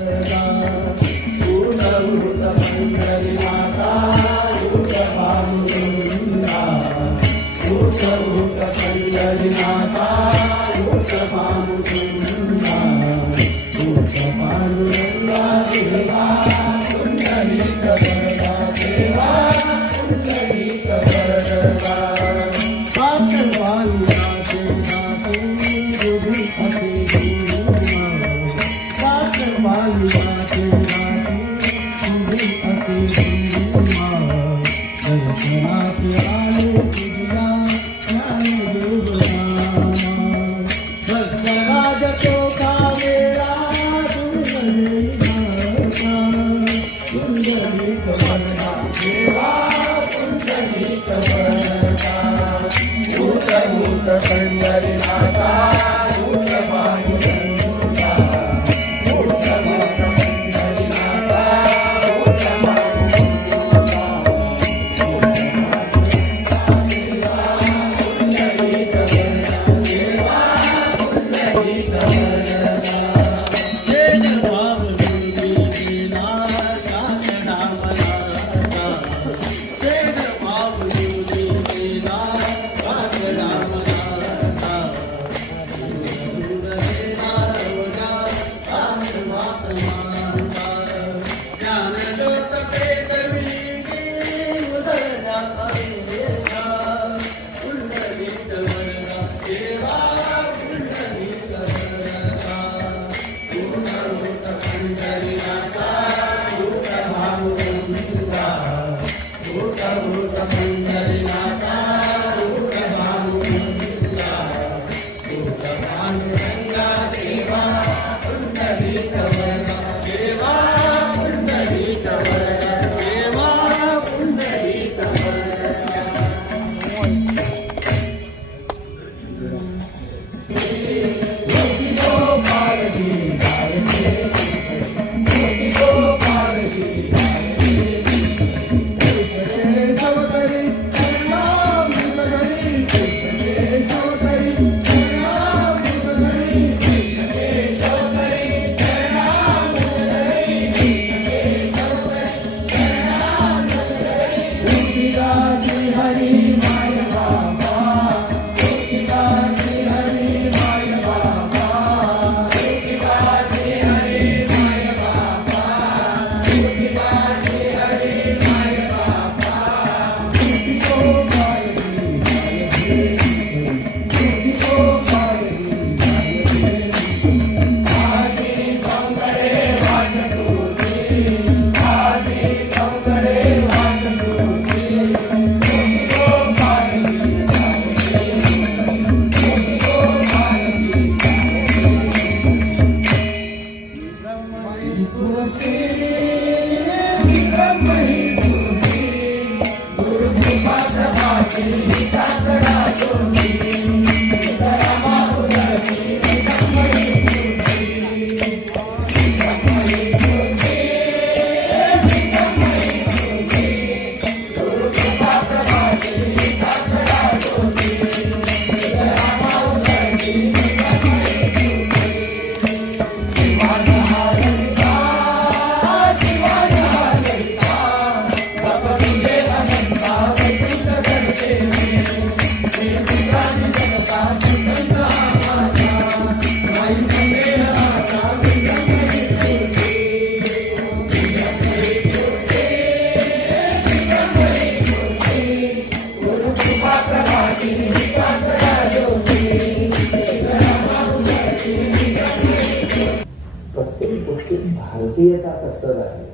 राज ಊಟ ಊಟ ಕಣ್ಣರಿ ನಾಟ vida tá pra भारतीयता कसं राहील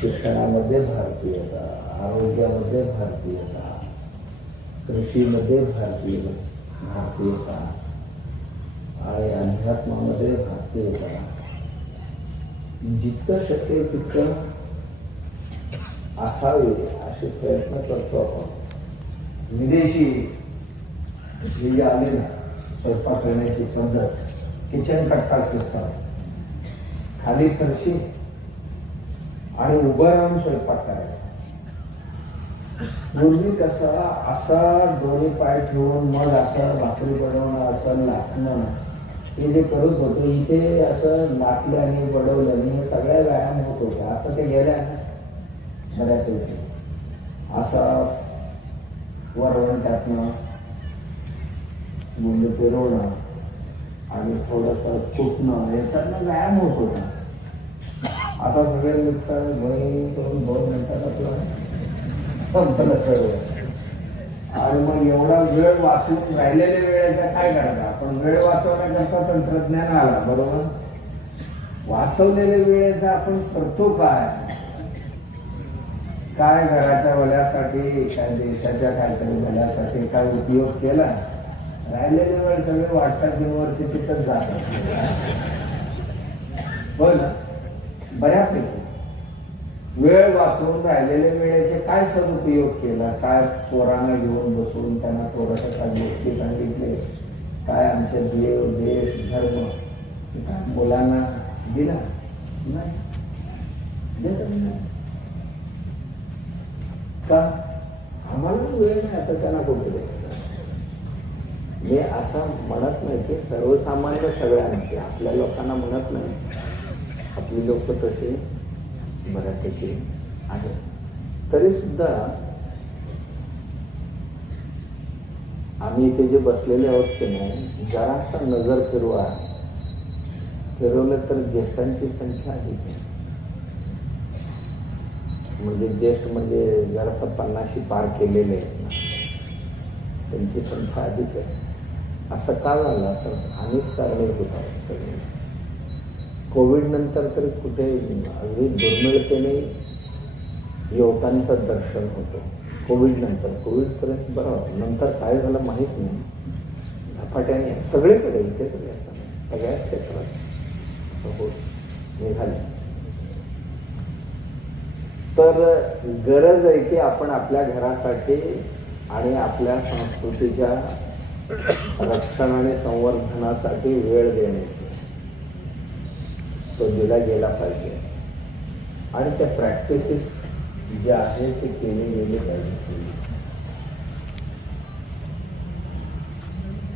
शिक्षणामध्ये भारतीयता आरोग्यामध्ये भारतीयता कृषीमध्ये भारतीय भारतीयता आणि अध्यात्मामध्ये भारतीयता. जितकं शक्य तितकं असावे असे प्रयत्न करतो आपण. विदेशी हे जे आले ना स्वयंपाक करण्याची पद्धत किचन कट्टा सिस्टम खाली फरशी आणि उभं राहून स्वयंपाक करायचा. पूर्वी कसा असा दोन्ही पाय ठेवून मग असं भाकरी बनवणं असं लाटणं हे जे करत होतो इथे असं नाचल्याने बडवल्याने हे सगळ्या व्यायाम होत होता आता ते गेल्या ना बऱ्यापैकी असा वरवण टाकणं म्हणजे फिरवणं आणि थोडंसं फुटणं याच्यातनं व्यायाम होत होता. आता सगळे मिक्सर घरी करून दोन मिनिटात आपलं संपलं सगळं. आणि मग एवढा वेळ वाचून राहिलेल्या वेळेचा काय करता आपण वेळ वाचवण्याकरता तंत्रज्ञान आला बरोबर? वाचवलेल्या वेळेचा आपण करतो काय? काय घराच्या भल्यासाठी काय देशाच्या काहीतरी भल्यासाठी काय उपयोग केला? राहिलेले वेळ सगळे व्हॉट्सअप युनिव्हर्सिटीतच जातात. हो ना बऱ्यापैकी. वेळ वाचवून राहिलेल्या वेळेचे काय सदुपयोग केला? काय पोरांना घेऊन बसून त्यांना थोडस काय गोष्टी सांगितले? काय आमचे देव देश धर्म? काय मुलांना दिला? नाही. का? आम्हाला वेळ नाही आता त्यांना कुठे द्यायचं? हे असं म्हणत नाही की सर्वसामान्य सगळ्यांना आपल्या लोकांना म्हणत नाही. आपली लोक तसे बऱ्यापैकी आहेत. तरी सुद्धा आम्ही इथे जे बसलेले आहोत की नाही जरासा नजर फिरवा. फिरवलं तर ज्येष्ठांची संख्या अधिक आहे. म्हणजे ज्येष्ठ म्हणजे जरासा पन्नाशी पार केलेले आहेत. ना त्यांची संख्या अधिक आहे. असं का झालं तर आम्हीच कारणीभूत आहोत सगळे. कोविड नंतर तर कुठे अगदी दुर्मिळतेने युवकांचं दर्शन होतं. कोविड नंतर. कोविड पर्यंत बरं होतं नंतर काय झालं माहीत नाही. झपाट्याने सगळीकडे इथे तरी असं सगळ्या क्षेत्रात हो, असं निघाले. तर गरज आहे की आपण आपल्या घरासाठी आणि आपल्या संस्कृतीच्या रक्षण आणि संवर्धनासाठी वेळ देण्याची. तो दिला गेला पाहिजे. आणि त्या प्रॅक्टिसेस ज्या आहेत ते केले गेले पाहिजे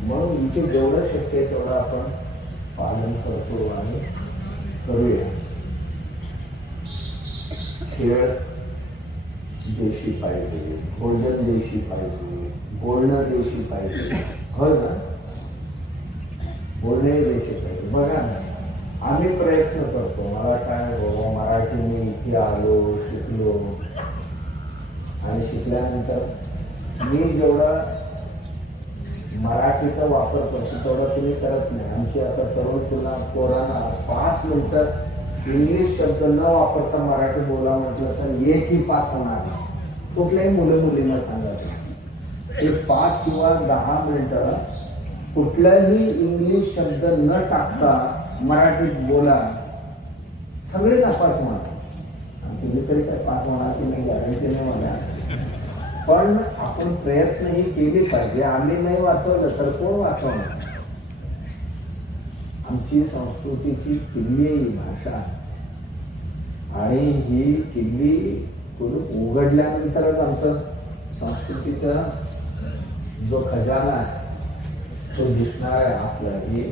म्हणून इथे जेवढं शक्य आहे तेवढं आपण पालन करतो आणि करूया. खेळ देशी पाहिजे भोजन देशी पाहिजे बोलणं देशी पाहिजे. हो ना? बोलणे देशी पाहिजे. बघा ना. आम्ही प्रयत्न करतो. मला काय बाबा मराठी मी इथे आलो शिकलो. आणि शिकल्यानंतर मी जेवढा मराठीचा वापर करतो तेवढा तुम्ही करत नाही. आमची आता तरुण तुला पोरांना पाच मिनटं इंग्लिश शब्द न वापरता मराठी बोला म्हटलं तर एक ही पाच होणार कुठल्याही मुलं मुलींना सांगायचं ते पाच किंवा दहा मिनिटं कुठलाही इंग्लिश शब्द न टाकता मराठीत बोला. सगळेच नापास होणार तुम्ही तरी काय पास होणार की नाही गॅरंटी नाही म्हणा. पण आपण प्रयत्न ही केली पाहिजे. आम्ही नाही वाचवलं तर कोण वाचवणार? आमची संस्कृतीची किल्ली आहे ही भाषा. आणि ही किल्ली उघडल्यानंतरच आमचं संस्कृतीचा जो खजाना आहे तो दिसणार आहे आपलं. हे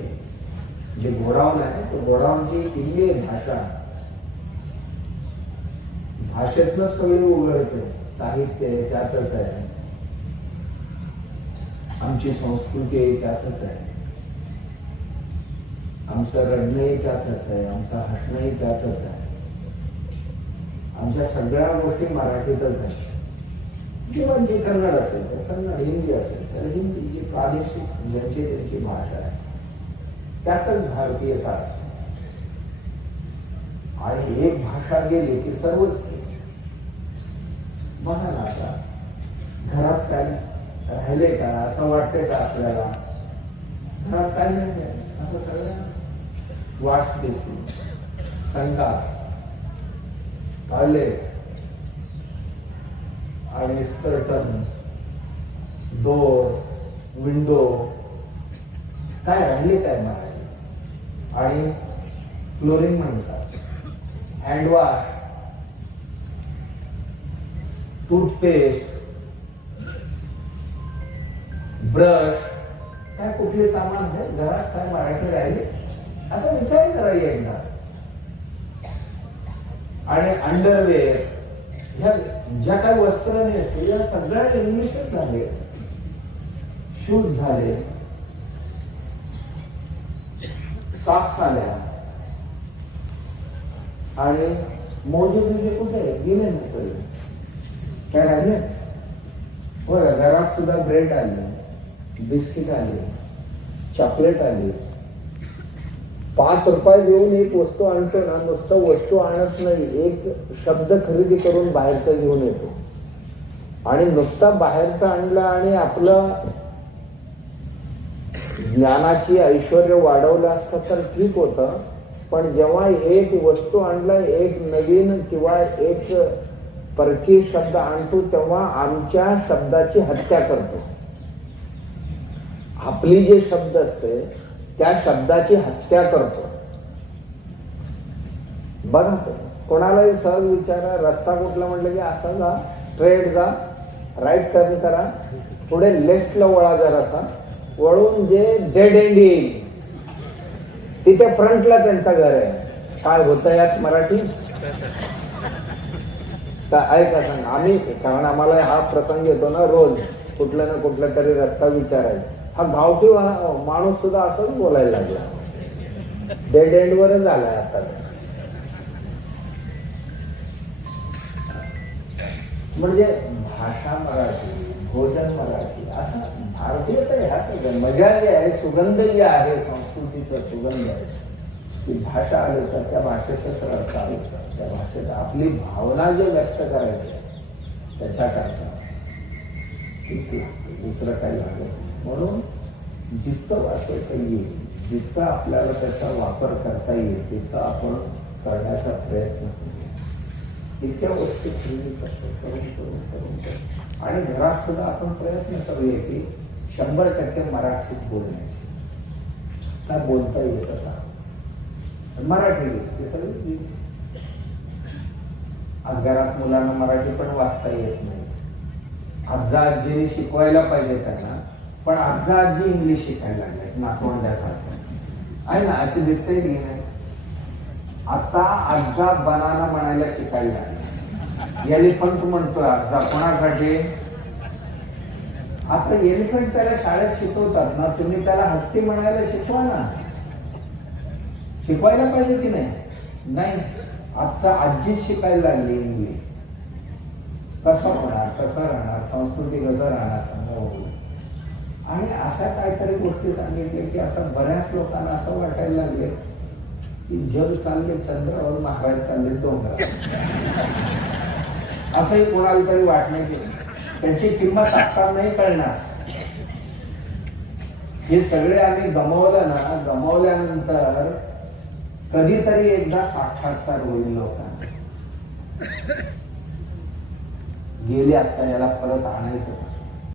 जे गोडाऊन आहे तो गोडाऊनची किल्ली आहे भाषा. भाषेतनंच सगळी उघडते साहित्य आहे त्यातच आहे. आमची संस्कृती आहे त्यातच आहे. आमचं रडणंही त्यातच आहे आमचं हसणंही त्यातच आहे. आमच्या सगळ्या गोष्टी मराठीतच आहेत. किंवा जे कन्नड असेल तर कन्नड हिंदी असेल तर हिंदी जी प्रादेशिक ज्यांची त्यांची भाषा आहे. त्यातच भारतीयता असते आणि एक भाषा गेली की सर्वच गेली ना आता घरात काय राहिले का असं वाटतंय का आपल्याला? घरात काय नाही असं सगळं वास संडास टॉयलेट आणि स्कर्टन डोर विंडो काय राहिले काय मराठी आणि फ्लोरिंग म्हणतात. हँडवॉश टूथपेस्ट ब्रश काय कुठले सामान आहे? घरात काय मराठी राहिले? आता विचार करा एकदा. आणि अंडरवेअर ह्या ज्या काही वस्त्र नेसतो या सगळ्या इंग्लिशच झाले. शूज झाले. साफ साल्या. आणि मोजे म्हणजे कुठे? आहे? गेले ना सगळे. काय राहिले? बरं घरात सुद्धा ब्रेड आले बिस्किट आले चॉकलेट आले. पाच रुपये देऊन एक वस्तू आणतो ना नुसतं वस्तू आणत नाही. एक शब्द खरेदी करून बाहेरचा घेऊन येतो. आणि नुसता बाहेरचा आणला आणि आपलं ज्ञानाची ऐश्वर वाढवलं असतं तर ठीक होतं. पण जेव्हा एक वस्तू आणलं एक नवीन किंवा एक परकी शब्द आणतो तेव्हा आमच्या शब्दाची हत्या करतो. आपली जे शब्द असते त्या शब्दाची हत्या करतो. बघा कोणालाही सहज विचारा रस्ता कुठला म्हटलं की असा जा स्ट्रेट जा राईट टर्न करा. पुढे लेफ्टला वळा जरासा. वळून जे डेड एंड येईल तिथे फ्रंटला त्यांचं घर आहे. काय होतं यात मराठी? ऐका सांग. आम्ही कारण आम्हाला हा प्रसंग येतो ना रोज कुठला ना कुठला तरी रस्ता विचारायचा. हा गावठी माणूस सुद्धा असंच बोलायला लागला. डेड एंड वरच आलाय आता. म्हणजे भाषा मराठी भोजन मराठी असं भारतीयता ह्या मजा जी आहे सुगंध जे आहे संस्कृतीचा सुगंध आहे ती भाषा आली तर त्या भाषेतच अर्थ आले तर त्या भाषेत आपली भावना जे व्यक्त करायची त्याच्याकरता तीच लागते दुसरं काही लागत म्हणून जितकं वाचवता येईल जितकं आपल्याला त्याचा वापर करता येईल तितकं आपण करण्याचा प्रयत्न करूया. इतक्या गोष्टी खरेदी कष्ट करून करून करून करून. आणि घरात सुद्धा आपण प्रयत्न करूया की शंभर टक्के मराठीत बोलण्याची काय बोलता येत का मराठी ते सगळी आज घरात मुलांना मराठी पण वाचता येत नाही. आजा आजीने शिकवायला पाहिजे त्यांना पण आजा आजी इंग्लिश शिकायला लागले नातवंड्यासारखं आहे ना अशी दिसतंय की नाही? आता आजा बनाना म्हणायला शिकायला लागले. एलिफंट म्हणतोय आजा कोणासाठी? आता एलिफंट त्याला शाळेत शिकवतात ना तुम्ही त्याला हत्ती म्हणायला शिकवा ना. शिकवायला पाहिजे की नाही? नाही. आता आजीच शिकायला लागली इंग्लिश. कसं होणार? कसं राहणार? संस्कृती कसं राहणार? आणि अशा काहीतरी गोष्टी सांगितल्या की आता बऱ्याच लोकांना असं वाटायला लागले की जग चालले चंद्रावर महाराज चालले डोंगरावर. असंही कोणाला तरी वाटण्याची त्यांची किंमत आता नाही कळणार. हे सगळे आम्ही गमावलं ना गमावल्यानंतर कधीतरी एकदा साक्षात्कार होईल लोकांना. गेले आता याला परत आणायचं.